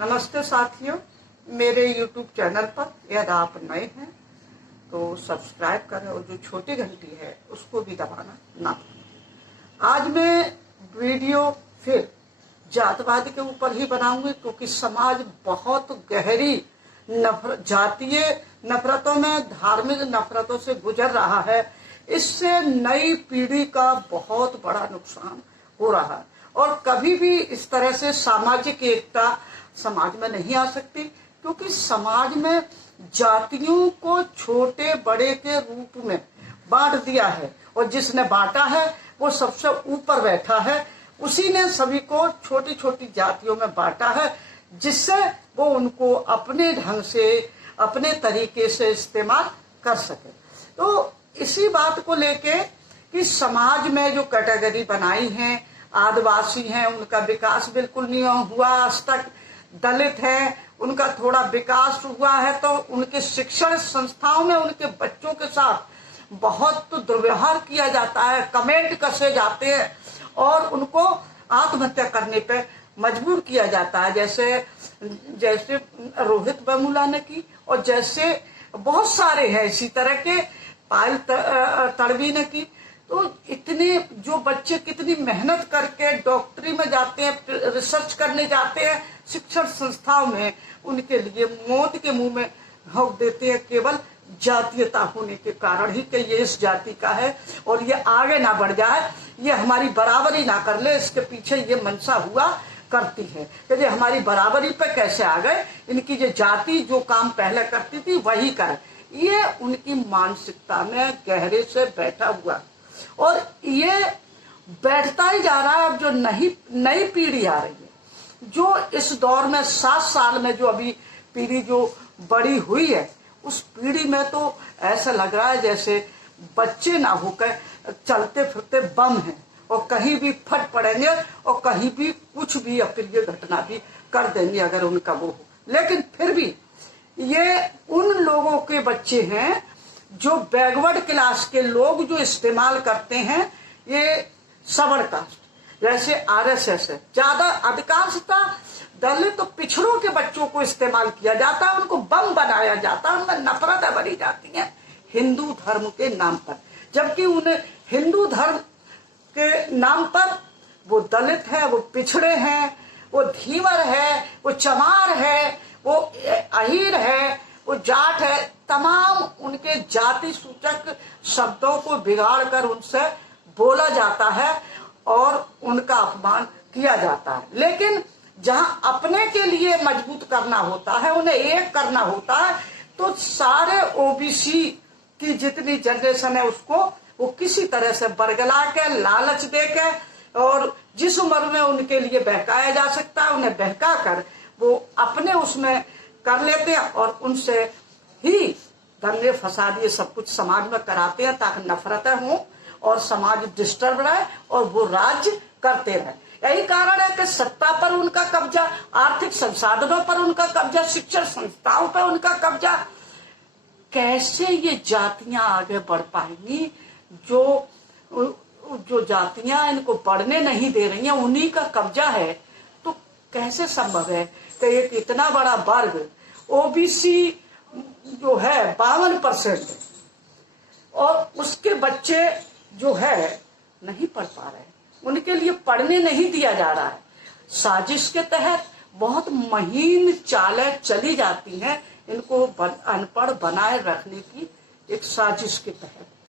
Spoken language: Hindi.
नमस्ते साथियों, मेरे YouTube चैनल पर यदि आप नए हैं तो सब्सक्राइब करें और जो छोटी घंटी है उसको भी दबाना ना भूलें। आज मैं वीडियो फिर जातवाद के ऊपर ही बनाऊंगी क्योंकि समाज बहुत गहरी जातीय नफरतों में, धार्मिक नफरतों से गुजर रहा है। इससे नई पीढ़ी का बहुत बड़ा नुकसान हो रहा है और कभी भी इस तरह से सामाजिक एकता समाज में नहीं आ सकती क्योंकि समाज में जातियों को छोटे बड़े के रूप में बांट दिया है और जिसने बांटा है वो सबसे ऊपर बैठा है। उसी ने सभी को छोटी छोटी जातियों में बांटा है जिससे वो उनको अपने ढंग से, अपने तरीके से इस्तेमाल कर सके। तो इसी बात को लेके कि समाज में जो कैटेगरी बनाई है, आदिवासी हैं उनका विकास बिल्कुल नहीं हुआ आज तक, दलित हैं उनका थोड़ा विकास हुआ है, तो उनके शिक्षण संस्थाओं में उनके बच्चों के साथ बहुत दुर्व्यवहार किया जाता है, कमेंट कसे जाते हैं और उनको आत्महत्या करने पे मजबूर किया जाता है, जैसे रोहित वेमुला ने की और जैसे बहुत सारे हैं इसी तरह के, पायल तड़वी ने की। तो इतने जो बच्चे कितनी मेहनत करके डॉक्टरी में जाते हैं, रिसर्च करने जाते हैं शिक्षण संस्थाओं में, उनके लिए मौत के मुंह में झोंक देते हैं केवल जातीयता होने के कारण ही कि ये इस जाति का है और ये आगे ना बढ़ जाए, ये हमारी बराबरी ना कर ले, इसके पीछे ये मंशा हुआ करती है कि हमारी बराबरी पे कैसे आ गए, इनकी जो जाति जो काम पहले करती थी वही करे। ये उनकी मानसिकता में गहरे से बैठा हुआ और ये बैठता ही जा रहा है। अब जो नई पीढ़ी आ रही है, जो इस दौर में 7 साल में जो अभी पीढ़ी जो बड़ी हुई है, उस पीढ़ी में तो ऐसा लग रहा है जैसे बच्चे ना होकर चलते फिरते बम हैं और कहीं भी फट पड़ेंगे और कहीं भी कुछ भी अप्रिय घटना भी कर देंगे अगर उनका वो हो। लेकिन फिर भी ये उन लोगों के बच्चे हैं जो बैकवर्ड क्लास के लोग जो इस्तेमाल करते हैं ये सवर्ण कास्ट, जैसे आरएसएस है, ज्यादा अधिकांशता दलित तो पिछड़ों के बच्चों को इस्तेमाल किया जाता है, उनको बम बनाया जाता है, उनमें नफरतें भरी जाती हैं हिंदू धर्म के नाम पर, जबकि उन्हें हिंदू धर्म के नाम पर वो दलित है, वो पिछड़े हैं, वो धीवर है, वो चमार है, वो अहीर है, वो जाट है, तमाम उनके जाति सूचक शब्दों को बिगाड़ कर उनसे बोला जाता है और उनका अपमान किया जाता है। लेकिन जहां अपने के लिए मजबूत करना होता है, उन्हें एक करना होता है, तो सारे ओबीसी की जितनी जनरेशन है उसको वो किसी तरह से बरगला के, लालच दे के और जिस उम्र में उनके लिए बहकाया जा सकता है उन्हें बहका कर वो अपने उसमें कर लेते हैं और उनसे ही दंगे फसाद ये सब कुछ समाज में कराते हैं ताकि नफरतें हों और समाज डिस्टर्ब रहे और वो राज्य करते रहे। यही कारण है कि सत्ता पर उनका कब्जा, आर्थिक संसाधनों पर उनका कब्जा, शिक्षण संस्थाओं पर उनका कब्जा। कैसे ये जातियां आगे बढ़ पाएंगी? जो जातियां इनको बढ़ने नहीं दे रही हैं उन्हीं का कब्जा है, तो कैसे संभव है कि एक इतना बड़ा वर्ग ओबीसी जो है 52% और उसके बच्चे जो है नहीं पढ़ पा रहे, उनके लिए पढ़ने नहीं दिया जा रहा है। साजिश के तहत बहुत महीन चालें चली जाती हैं इनको अनपढ़ बनाए रखने की, एक साजिश के तहत।